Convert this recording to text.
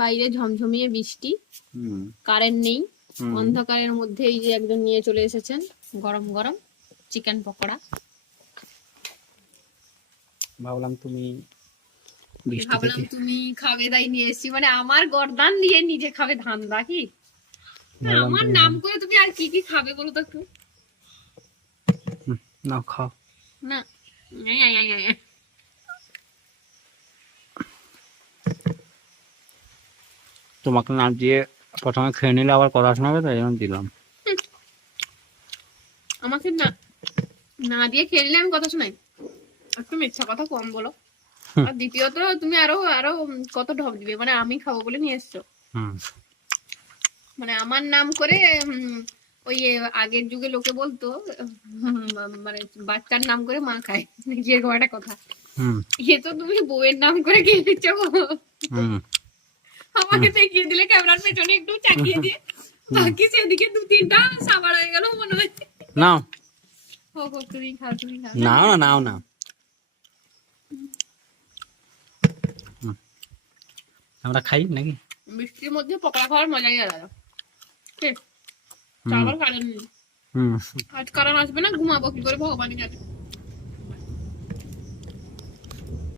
বাইরে ঝমঝমিয়ে বৃষ্টি, কারেন্ট নেই, অন্ধকারের মধ্যে এই যে একজন নিয়ে চলে এসেছেন গরম গরম চিকেন পকোড়া। ভাবলাম তুমি খাবে তাই নিয়ে এসেছি, মানে আমার গর্দান দিয়ে নিজে খাবে ধান্দা কি? আমার নাম করে তুমি আর কি কি খাবে বলো তো একটু। না খাও না, তোমাকে না দিয়ে প্রথমে খেয়ে নিলে আবার কথা শোনাবে, তাই জন্য দিলাম। আমাকে না না দিয়ে খেয়ে নিলে আমি কথা শোনাই? একটু মিথ্যা কথা কম বলো। আর দ্বিতীয়ত তুমি আরো আরো কত ঢপ দিবে, মানে আমি খাবো বলে নিয়ে এসছো, মানে আমার নাম করে। ওই আগের যুগে লোকে বলতো মানে বাচ্চার নাম করে মা খায়, যেরকম একটা কথা। এ তো তুমি বউয়ের নাম করে খেয়ে দিচ্ছ। আমাকে দেখিয়ে দিলে ক্যামেরার পেছনে একটু চাকিয়ে দিয়ে, বাকি সেদিকে 2-3টা সাবার হয়ে গেল মনে হয়। নাও তুমি খাও, তুমি খাও। নাও না, নাও না। আমরা খাই নাকি? বৃষ্টির মধ্যে পকোড়া খাওয়ার মজাই আলাদা। ঠিক, আবার কারেন্ট নেই। আজ কারেন্ট আসবে না, ঘুমাবো কি করে ভগবানই জানে।